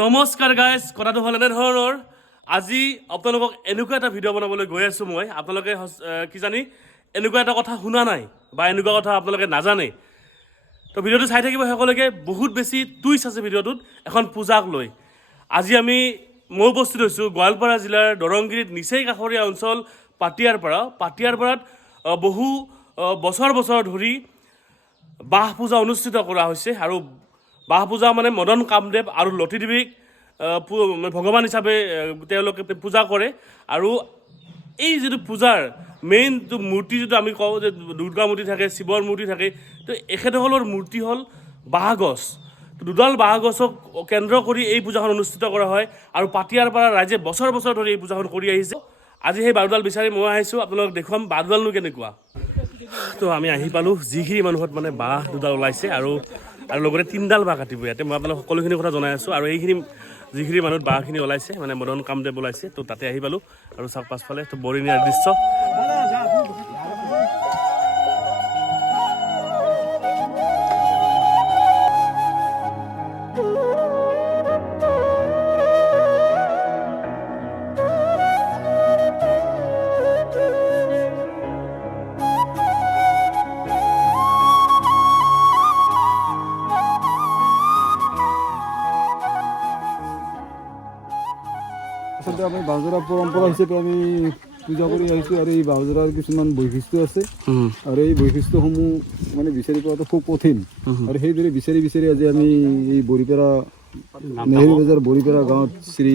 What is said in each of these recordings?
নমস্কাৰ গাইজ, কথাটো হ'ল এনেধৰণৰ। আজি আপোনালোকক এনেকুৱা এটা ভিডিঅ' বনাবলৈ গৈ আছোঁ মই। আপোনালোকে কিজানি এনেকুৱা এটা কথা শুনা নাই বা এনেকুৱা কথা আপোনালোকে নাজানে। তো ভিডিঅ'টো চাই থাকিব শেষলৈকে। বহুত বেছি টুইষ্ট আছে ভিডিঅ'টোত এখন পূজাক লৈ। আজি মই উপস্থিত হৈছোঁ গোৱালপাৰা জিলাৰ দৰংগিৰিত নিচেই কাষৰীয়া অঞ্চল পাটিয়াৰপাৰাত বহু বছৰ ধৰি বাহ পূজা অনুষ্ঠিত কৰা হৈছে। আৰু বাহ পূজা মানে মদন কামদেৱ আৰু লতি দেৱীক ভগৱান হিচাপে তেওঁলোকে পূজা কৰে। আৰু এই যিটো পূজাৰ মেইন মূৰ্তি যিটো আমি কওঁ যে দুৰ্গা মূৰ্তি থাকে, শিৱৰ মূৰ্তি থাকে, তো এখেতসকলৰ মূৰ্তি হ'ল বাঁহগছ। দুডাল বাঁহগছক কেন্দ্ৰ কৰি এই পূজাখন অনুষ্ঠিত কৰা হয়। আৰু পাটিয়াৰপাৰা ৰাইজে বছৰ ধৰি এই পূজাখন কৰি আহিছে। আজি সেই বাঁহডাল বিচাৰি মই আহিছোঁ, আপোনালোকক দেখুৱাম বাঁহডালনো কেনেকুৱা। তো আমি আহি পালোঁ, যিখিনি মানুহত মানে বাঁহ দুডাল ওলাইছে আৰু লগতে 3ডাল বাঁহ কাটিব ইয়াতে। মই আপোনাক সকলোখিনি কথা জনাই আছোঁ। আৰু এইখিনি যিখিনি মানুহত বাঁহখিনি ওলাইছে মানে মদন কামদেৱ ওলাইছে, তো তাতে আহি পালোঁ। আৰু চাওক পাছফালে তো বৰিঙীয়াৰ দৃশ্য। আচলতে আমি বাজৰা পৰম্পৰা হিচাপে আমি পূজা কৰি আহিছোঁ। আৰু এই বাজৰাৰ কিছুমান বৈশিষ্ট্য আছে আৰু এই বৈশিষ্ট্যসমূহ মানে বিচাৰি পোৱাটো খুব কঠিন। আৰু সেইদৰে বিচাৰি আজি আমি এই বৰিপাৰা নেহেৰু বজাৰ বৰিপাৰা গাঁৱত শ্ৰী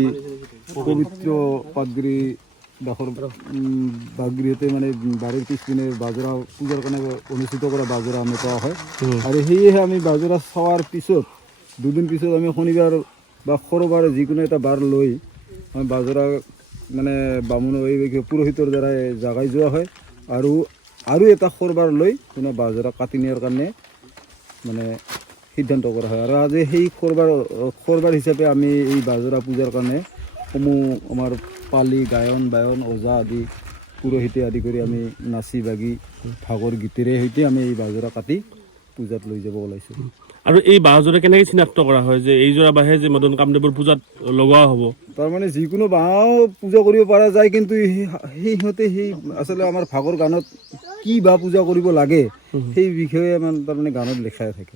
পবিত্ৰ পাটগিৰি দাসৰ বাগগৃহতে মানে বাৰীৰ পিছপিনে বাজৰা পূজাৰ কাৰণে অনুষ্ঠিত কৰা বাজৰা আমি পোৱা হয়। আৰু সেয়েহে আমি বাজৰা চোৱাৰ পিছত দুদিন পিছত আমি শনিবাৰ বা সৰুবাৰ যিকোনো এটা বাৰ লৈ আমি বাজৰা মানে বামুণ এই পুৰোহিতৰ দ্বাৰাই জাগাই যোৱা হয়। আৰু এটা সৰবাৰ লৈ মানে বাজৰা কাটি নিয়াৰ কাৰণে মানে সিদ্ধান্ত কৰা হয়। আৰু আজি সেই সৰবাৰ হিচাপে আমি এই বাজৰা পূজাৰ কাৰণে সমূহ আমাৰ পালি গায়ন বায়ন ওজা আদি পুৰোহিতে আদি কৰি আমি নাচি বাগি ভাগৰ গীতেৰে সৈতে আমি এই বাজৰা কাটি পূজাত লৈ যাব ওলাইছোঁ। আৰু এই বাঁহযোৰা কেনেকৈ চিনাক্ত কৰা হয় যে এইযোৰা বাঁহে যে মদন কামদেৱৰ পূজাত লগোৱা হ'ব? তাৰমানে যিকোনো বাঁহ পূজা কৰিব পৰা যায়, কিন্তু সিহঁতে আচলতে আমাৰ ভাগৰ গানত কি বাঁহ পূজা কৰিব লাগে সেই বিষয়ে তাৰমানে গানত লেখাই থাকে।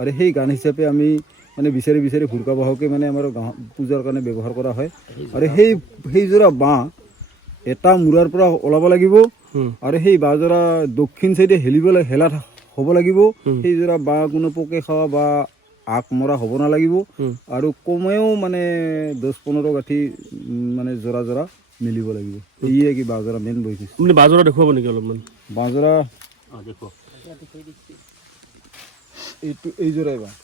আৰু সেই গান হিচাপে আমি মানে বিচাৰি ভুৰকা বাঁহকে মানে আমাৰ পূজাৰ কাৰণে ব্যৱহাৰ কৰা হয়। আৰু সেইযোৰা বাঁহ এটা মূৰাৰ পৰা ওলাব লাগিব আৰু সেই বাঁহযোৰা দক্ষিণ চাইডে হেলা হ'ব লাগিব। সেইযোৰা বাঁহ কোনো পোকে খোৱা বা আগ মৰা হ'ব নালাগিব। আৰু কমেও মানে 10-15 গাঁঠি মানে জোৰা মিলিব লাগিব। এয়ে কি বাজৰা মেইন বৈশিষ্ট্য। আপুনি বাজৰা দেখুৱাব নেকি অলপমান? বাজৰা এইযোৰাই বাঁহ।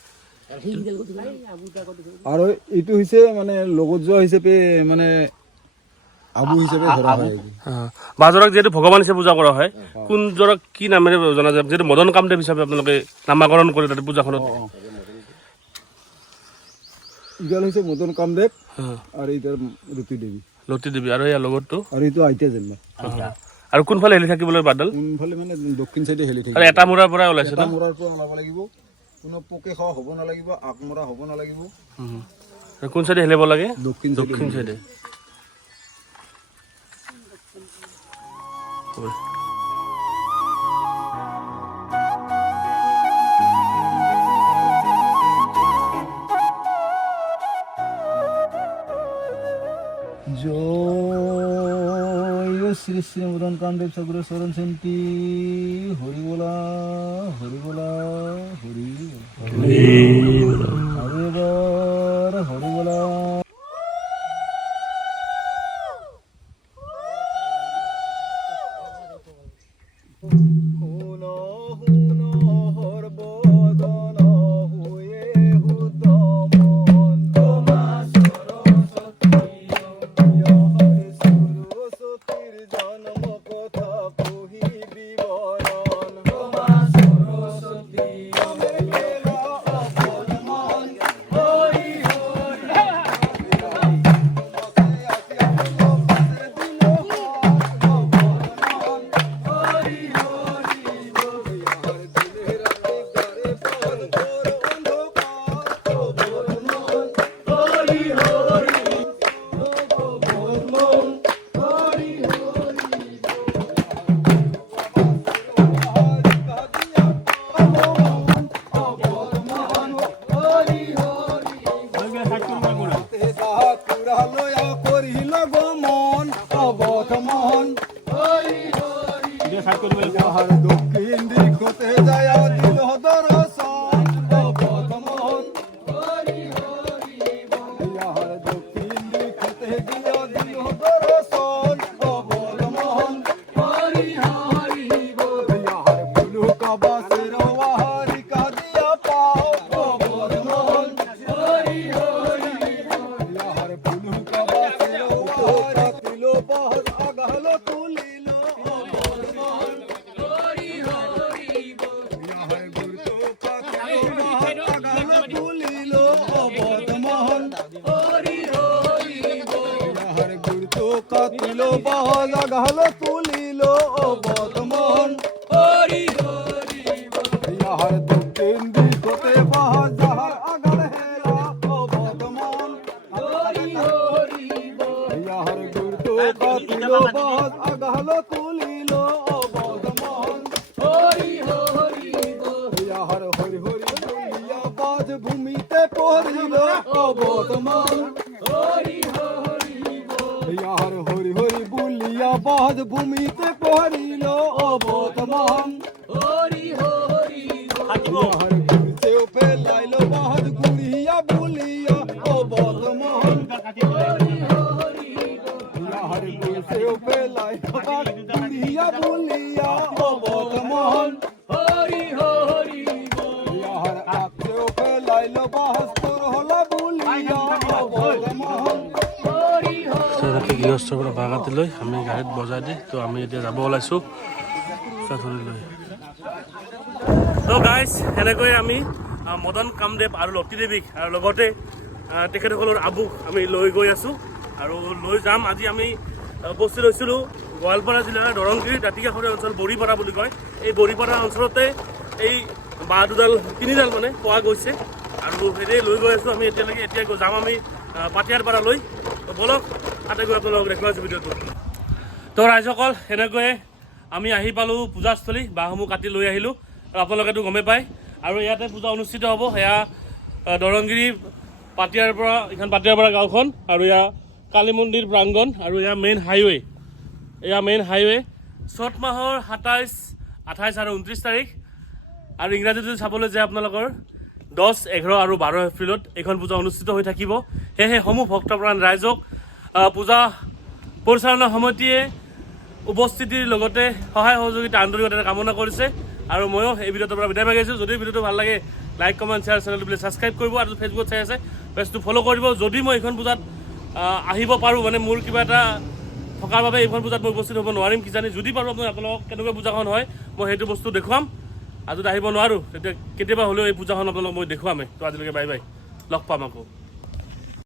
আৰু এইটো হৈছে মানে লগত যোৱা হিচাপে মানে আবু হিচাপে ধৰা হয়। বাজৰাক যিহেতু ভগৱান হিচাপে পূজা কৰা হয়, কোন যোৰক কি নামেৰে জনা যায়? যিহেতু মদন কামদেৱ হিচাপে আপোনালোকে নামাকৰণ কৰে তাতে পূজাখনত। ইডাল হৈছে মদন কামদেৱ আৰু এইডাল লতি দেৱী আৰু ইয়াৰ লগতটো আৰু এইটো আইতা জন্ম। আৰু কোনফালে হেলি থাকিবলৈ বাদল? কোনফালে মানে দক্ষিণ চাইডে হেলি থাকিব। আৰু এটা মূৰাৰ পৰা ওলাইছে, এটা মূৰাৰ পৰা ওলাব লাগিব। কোনো পোকে খোৱা হ'ব নালাগিব, আগমৰা হ'ব নালাগিব। কোন চাইডে হেলিব লাগে? দক্ষিণ চাইডে। জয় শ্রী শ্রী মদন কামদেব সগুর শরণ শান্তি। হরি বলা হরি বলা হরি আর এবার হরি বলা। জন্ম কথা কহি বিবরণ, তোমা সরস্বতী ইয়াহাৰ দক্ষিণ দিশতে যায় দিল দৰ্শন অৱধমন ইয়াহাৰ দক্ষিণ দিশতে দিয়া দিল দৰ্শন অৱধমন ইয়াহাৰ বুলুক বাসেৰ ৱাহাৰি কাদিয়া পাও অৱধমন ইয়াহাৰ বুলুক বাসেৰ ৱাহাৰি কাদিলো বহজ আগালো তুলিলো অৱধমন ইয়াহাৰ গুৰতো কাদিলো বহজ আগালো তুলিলো অৱধমন ইয়াহাৰ গুৰতো কাদিলো বহজ আগালো তুলিলো অৱধমন ইয়াহাৰ দক্ষিণ দিশতে বহজ জাহাৰ আগাল হেৰা অৱধমন ইয়াহাৰ গুৰতো কাদিলো বহজ আগালো তুলিলো অৱধমন ইয়াহাৰ হৰি হৰি বলিয়া বাজ ভূমিতে পৰিলো অৱধমন ইয়াহাৰ হৰি হৰি বলিয়া বাজ ভূমিতে পৰিলো অৱধমন ইয়াহাৰ গুৰিতে পেলাইলো বাজ গুৰিয়া বলিয়া অৱধমন ইয়াহাৰ গুৰিতে পেলাইলো বাজ গুৰিয়া বলিয়া অৱধমন ইয়াহাৰ আগতেও পেলাইলো বাজ তোৰ হলা বলিয়া অৱধমন ৰাতি গৃহস্থৰ পৰা বাঁহ কাটি লৈ আমি গাড়ীত বজাই দি তো আমি এতিয়া যাব ওলাইছোঁ ধৰি লৈ তো গাইজ সেনেকৈ আমি মদন কামদেৱ আৰু লতি দেৱীক আৰু লগতে তেখেতসকলৰ আবুক আমি লৈ গৈ আছোঁ আৰু লৈ যাম। আজি আমি উপস্থিত হৈছিলোঁ গোৱালপাৰা জিলাৰ দৰংগিৰি দাঁতিকাষৰীয়া অঞ্চল বৰিপাৰা বুলি কয়। এই বৰিপাৰা অঞ্চলতে এই বাঁহ দুডাল তিনিডাল মানে পোৱা গৈছে আৰু সেইটোৱে লৈ গৈ আছোঁ আমি এতিয়ালৈকে। এতিয়া যাম আমি পাটিয়াৰপাৰালৈ। তো বলক তাতে গৈ আপোনালোকক দেখুৱাইছোঁ ভিডিঅ'টো। তো ৰাইজসকল সেনেকৈয়ে আমি আহি পালোঁ পূজাস্থলী, বাঁহসমূহ কাটি লৈ আহিলোঁ আৰু আপোনালোকেতো গমেই পায়। আৰু ইয়াতে পূজা অনুষ্ঠিত হ'ব। সেয়া দৰংগিৰি পাটিয়াৰপাৰা, এইখন পাটিয়াৰপাৰা গাঁওখন আৰু এয়া কালী মন্দিৰ প্ৰাংগণ আৰু এয়া মেইন হাইৱে। এয়া মেইন হাইৱে। চ'ত মাহৰ 27, 28 আৰু 29 তাৰিখ আৰু ইংৰাজীত যদি চাবলৈ যায় আপোনালোকৰ 10, 11 আৰু 12 এপ্ৰিলত এইখন পূজা অনুষ্ঠিত হৈ থাকিব। সেয়েহে সমূহ ভক্তপ্ৰাণ ৰাইজক পূজা পৰিচালনা সমিতিয়ে উপস্থিতিৰ লগতে সহায় সহযোগিতা আন্তৰিকতাৰে কামনা কৰিছে। আৰু ময়ো এই ভিডিঅ'টোৰ পৰা বিদায় মাগিছোঁ। যদি ভিডিঅ'টো ভাল লাগে লাইক, কমেণ্ট, শ্বেয়াৰ, চেনেলটো বুলি ছাবস্ক্ৰাইব কৰিব আৰু ফেচবুকত চাই আছে পেজটো ফ'ল' কৰিব। যদি মই এইখন পূজাত আহিব পাৰোঁ, মানে মোৰ কিবা এটা থকাৰ বাবে এইখন পূজাত মই উপস্থিত হ'ব নোৱাৰিম কিজানি, যদি পাৰোঁ আপোনালোকক কেনেকৈ পূজাখন হয় মই সেইটো বস্তু দেখুৱাম। আৰু যদি আহিব নোৱাৰোঁ তেতিয়া কেতিয়াবা হ'লেও এই পূজাখন আপোনালোকক মই দেখুৱামেই। তো আজিলৈকে বাই বাই, লগ পাম আকৌ।